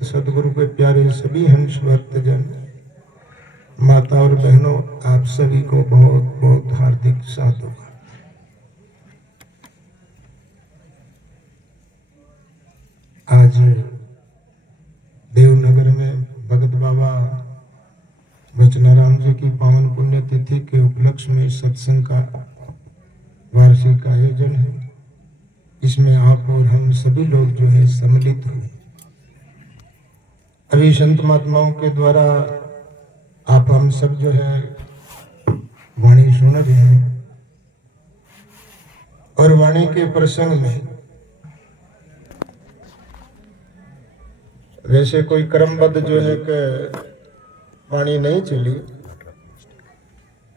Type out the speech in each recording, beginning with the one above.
सदगुरु के प्यारे सभी हंस भक्तजन, माता और बहनों, आप सभी को बहुत बहुत हार्दिक साधुवाद। आज देवनगर में भगत बाबा वचनाराम जी की पावन पुण्यतिथि के उपलक्ष्य में सत्संग का वार्षिक आयोजन है। इसमें आप और हम सभी लोग जो है सम्मिलित हुए। अभी संत महात्माओं के द्वारा आप हम सब जो है वाणी सुन रहे हैं और वाणी के प्रसंग में वैसे कोई क्रमबद्ध जो है कि वाणी नहीं चली,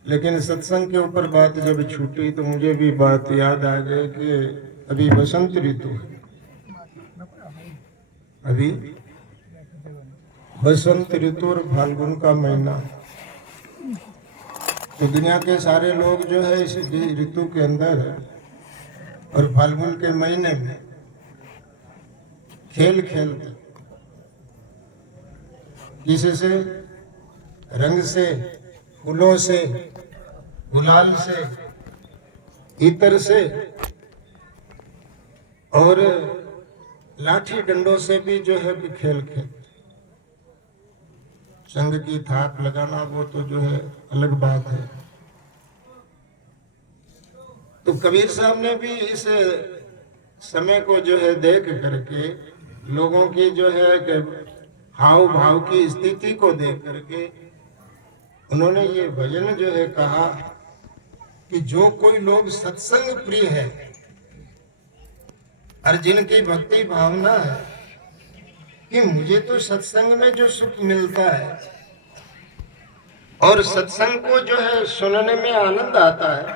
लेकिन सत्संग के ऊपर बात जब छूटी तो मुझे भी बात याद आ गई कि अभी बसंत ऋतु है, अभी बसंत ऋतु और फाल्गुन का महीना। तो दुनिया के सारे लोग जो है इस ऋतु के अंदर और फाल्गुन के महीने में खेल खेलते, किससे? रंग से, फूलों से, गुलाल से, इत्र से और लाठी डंडों से भी जो है कि खेल खेलते। संग की थाप लगाना वो तो जो है अलग बात है। तो कबीर साहब ने भी इस समय को जो है देख करके, लोगों की जो है कि हाव भाव की स्थिति को देख करके उन्होंने ये भजन जो है कहा कि जो कोई लोग सत्संग प्रिय है और जिनकी भक्ति भावना है कि मुझे तो सत्संग में जो सुख मिलता है और सत्संग को जो है सुनने में आनंद आता है,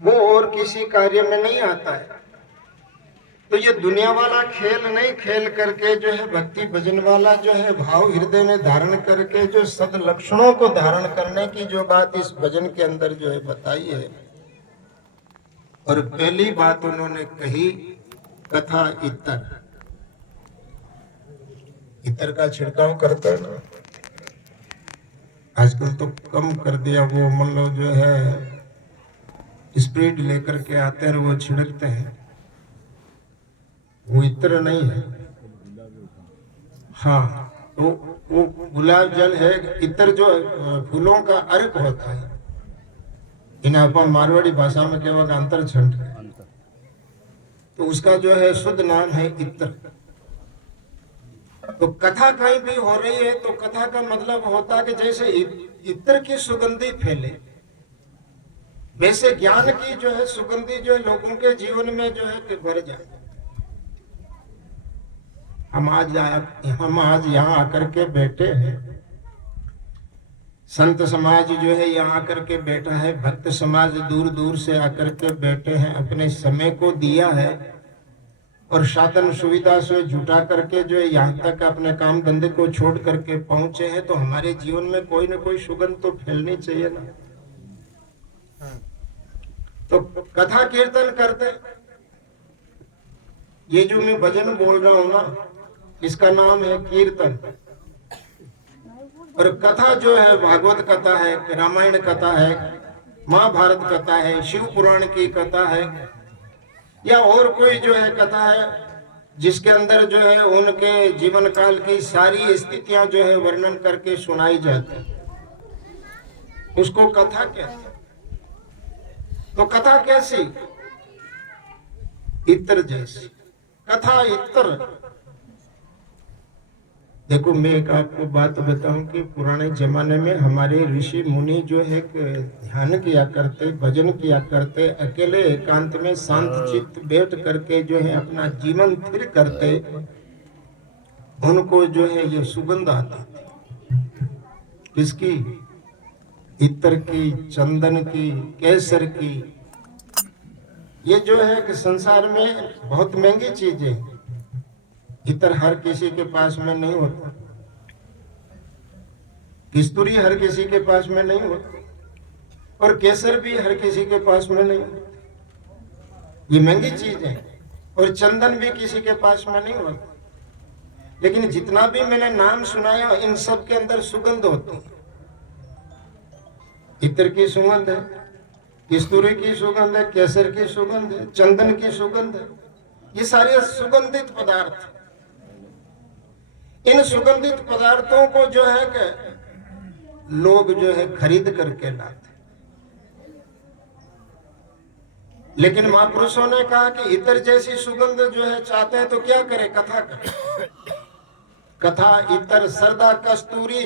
वो और किसी कार्य में नहीं आता है। तो ये दुनिया वाला खेल नहीं खेल करके जो है भक्ति भजन वाला जो है भाव हृदय में धारण करके जो सद लक्षणों को धारण करने की जो बात इस भजन के अंदर जो है बताई है। और पहली बात उन्होंने कही कथा इतर। इतर का छिड़काव करते हैं ना, आजकल तो कम कर दिया। वो मान लो जो है स्प्रेड लेकर के आते हैं, वो छिड़कते हैं, वो इत्र नहीं है। हाँ, तो वो गुलाब जल है। इत्र जो फूलों का अर्क होता है, इन्हें अपन मारवाड़ी भाषा में केवल अंतर छंड, तो उसका जो है शुद्ध नाम है इत्र। तो कथा कहीं भी हो रही है तो कथा का मतलब होता है कि जैसे इत्र की सुगंधी फैले, वैसे ज्ञान की जो है सुगंधी जो है लोगों के जीवन में जो है कि भर जाए। हम आज यहाँ आकर के बैठे हैं, संत समाज जो है यहाँ आकर के बैठा है, भक्त समाज दूर दूर से आकर के बैठे हैं, अपने समय को दिया है और साधन सुविधा से जुटा करके जो है यहाँ तक अपने काम धंधे को छोड़ करके पहुंचे हैं। तो हमारे जीवन में कोई ना कोई सुगंध तो फैलनी चाहिए ना। तो कथा कीर्तन करते, ये जो मैं भजन बोल रहा हूं ना, इसका नाम है कीर्तन। और कथा जो है भागवत कथा है, रामायण कथा है, महाभारत कथा है, शिव पुराण की कथा है, या और कोई जो है कथा है जिसके अंदर जो है उनके जीवन काल की सारी स्थितियां जो है वर्णन करके सुनाई जाती, उसको कथा कहते हैं। तो कथा कैसी? इत्र जैसी कथा। इत्र देखो, मैं एक आपको बात बताऊं कि पुराने जमाने में हमारे ऋषि मुनि जो है ध्यान किया करते, भजन किया करते, अकेले एकांत में शांत चित्त बैठ करके जो है अपना जीवन स्थिर करते, उनको जो है ये सुगंध आती थी। किसकी? इत्र की, चंदन की, केसर की। ये जो है कि संसार में बहुत महंगी चीजें। इत्र हर किसी के पास में नहीं होता, कस्तूरी हर किसी के पास में नहीं होता, और केसर भी हर किसी के पास में नहीं होता। ये महंगी चीज है। और चंदन भी किसी के पास में नहीं होता। लेकिन जितना भी मैंने नाम सुनाया इन सब के अंदर सुगंध होती है। इत्र की सुगंध है, कस्तूरी की सुगंध है, केसर की सुगंध है, चंदन की सुगंध है। ये सारे सुगंधित पदार्थ। इन सुगंधित पदार्थों को जो है कि लोग जो है खरीद करके लाते। लेकिन महापुरुषों ने कहा कि इतर जैसी सुगंध जो है चाहते हैं तो क्या करें? कथा करें। कथा, इतर, सरदा, कस्तूरी।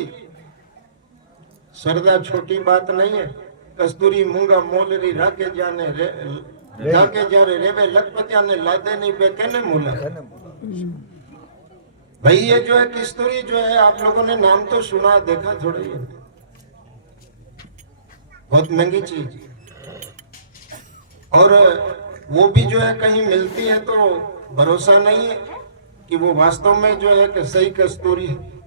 सरदा छोटी बात नहीं है। कस्तूरी, मूंगा, मोलरी, राके जाने राके जारे रेवे लखपतिया ने लादे नहीं बे कहने मूला। भाई ये जो है कस्तूरी जो है आप लोगों ने नाम तो सुना, देखा थोड़ी है, बहुत महंगी चीज। और वो भी जो है कहीं मिलती है तो भरोसा नहीं है कि वो वास्तव में जो है कि सही कस्तूरी है।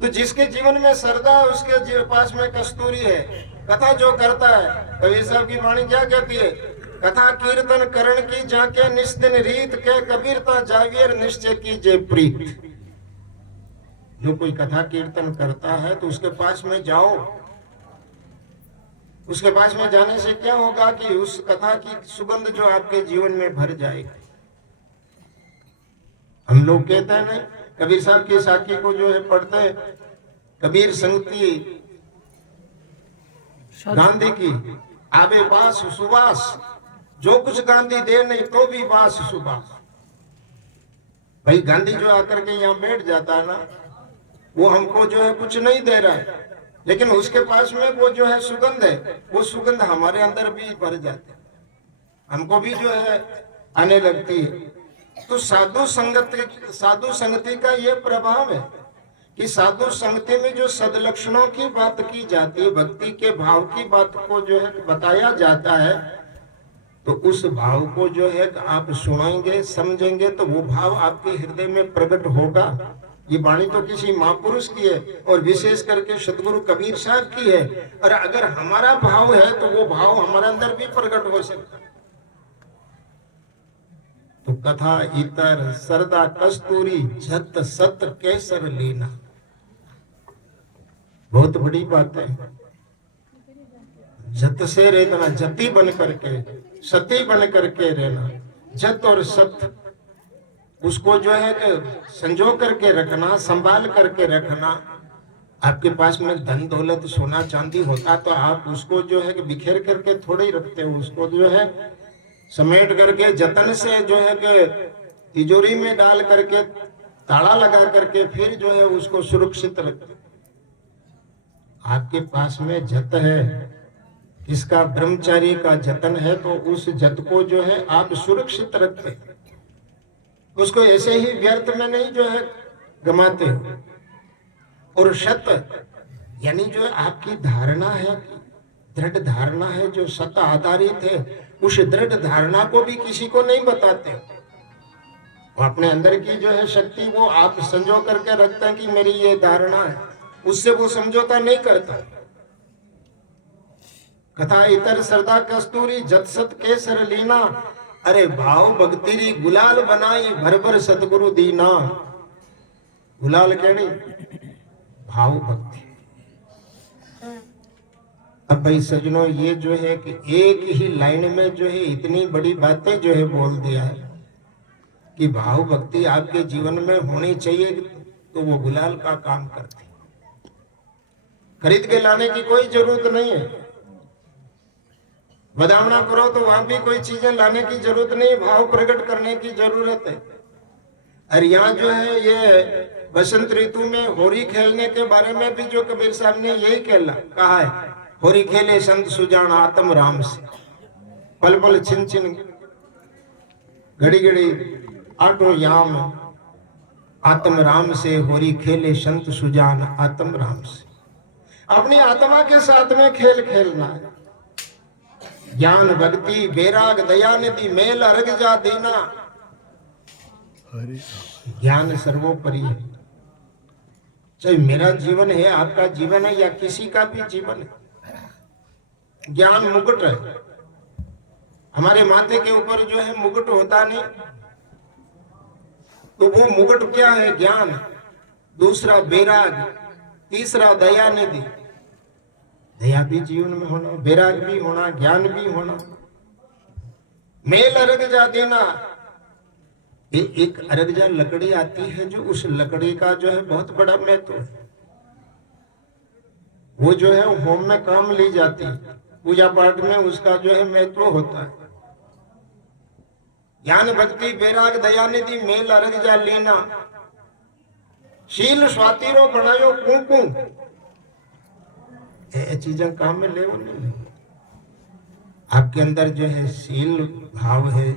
तो जिसके जीवन में सरदा है उसके पास में कस्तूरी है। कथा जो करता है, कबीर साहब की वाणी क्या कहती है? कथा कीर्तन करण की जाके निस्दिन रीत के कबीरता जावियर निश्चय की जय प्रीत। जो कोई कथा कीर्तन करता है तो उसके पास में जाओ। उसके पास में जाने से क्या होगा कि उस कथा की सुगंध जो आपके जीवन में भर जाएगी। हम लोग कहते हैं ना, कबीर साहब की साखी को जो है पढ़ते हैं, कबीर संगति गांधी की आबे बास सुबास, जो कुछ गांधी दे नहीं तो भी बास सुबास। भाई गांधी जो आकर के यहाँ बैठ जाता है ना, वो हमको जो है कुछ नहीं दे रहा है, लेकिन उसके पास में वो जो है सुगंध है, वो सुगंध हमारे अंदर भी भर जाती है, हमको भी जो है आने लगती है। तो साधु संगति का ये प्रभाव है कि साधु संगति में जो सदलक्षणों की बात की जाती है, भक्ति के भाव की बात को जो है बताया जाता है, तो उस भाव को जो है आप सुनेंगे, समझेंगे तो वो भाव आपके हृदय में प्रकट होगा। ये वाणी तो किसी महापुरुष की है और विशेष करके सदगुरु कबीर साहब की है। और अगर हमारा भाव है तो वो भाव हमारे अंदर भी प्रकट हो सकता है। तो कथा, इतर, सरदा, कस्तूरी, झत सत केसर लीना, बहुत बड़ी बात है। जत से रहना, जति बन करके, सती बन करके रहना। जत और सत उसको जो है कि संजो करके रखना, संभाल करके रखना। आपके पास में धन दौलत सोना चांदी होता तो आप उसको जो है कि बिखेर करके थोड़े ही रखते हो, उसको जो है समेट करके जतन से जो है कि तिजोरी में डाल करके ताला लगा करके फिर जो है उसको सुरक्षित रखते। आपके पास में जत है, इसका ब्रह्मचारी का जतन है, तो उस जत को जो है आप सुरक्षित रखते, उसको ऐसे ही व्यर्थ में नहीं जो है गमाते। और सत यानी जो आपकी धारणा है, दृढ़ धारणा है, जो सत आधारित है, उस दृढ़ धारणा को भी किसी को नहीं बताते। वो अपने अंदर की जो है शक्ति वो आप संजो करके रखते हैं कि मेरी ये धारणा है, उससे वो समझौता नहीं करता। कथा, इतर, सरदा, कस्तूरी, जत सत केसर लीना। अरे भाव भक्ति री गुलाल बनाई भर भर सतगुरु दीना। गुलाल केड़ी? भाव भक्ति। अब भाई सजनों, ये जो है कि एक ही लाइन में जो है इतनी बड़ी बातें जो है बोल दिया है कि भाव भक्ति आपके जीवन में होनी चाहिए, तो वो गुलाल का काम करती। खरीद के लाने की कोई जरूरत नहीं है। बदामना करो तो वहां भी कोई चीजें लाने की जरूरत नहीं, भाव प्रकट करने की जरूरत है। और यहाँ जो है ये बसंत ऋतु में होरी खेलने के बारे में भी जो कबीर साहब ने यही कहा है, होरी खेले संत सुजान आत्म राम से, पल पल छिन छिन घड़ी घड़ी आटो याम आत्म राम से, होरी खेले संत सुजान आत्म राम से। अपनी आत्मा के साथ में खेल खेलना है। ज्ञान भक्ति वैराग दया निधि मेल अर्घ जा देना। ज्ञान सर्वोपरि है। चाहे मेरा जीवन है, आपका जीवन है, या किसी का भी जीवन है, ज्ञान मुकुट है। हमारे माथे के ऊपर जो है मुकुट होता नहीं, तो वो मुकुट क्या है? ज्ञान, दूसरा वैराग, तीसरा दया निधि। दया भी जीवन में होना, वैराग भी होना, ज्ञान भी होना। मेल अर्घ जा देना, एक अर्घ जा लकड़ी आती है जो उस लकड़ी का जो है बहुत बड़ा महत्व है। वो जो है होम में काम ली जाती है, पूजा पाठ में उसका जो है महत्व होता है। ज्ञान भक्ति वैराग दया निधि मेल अर्घ जा लेना, शील स्वातिरो बनायो कुंकू, ये चीजें काम में ले नहीं। आपके अंदर जो है शील भाव है,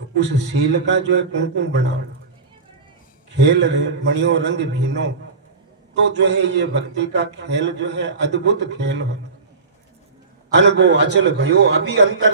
तो उस शील का जो है कुंकुम बनाओ। खेल रहे मणियों रंग भीनो, तो जो है ये भक्ति का खेल जो है अद्भुत खेल हो। अनुभव अचल भयो अभी अंतर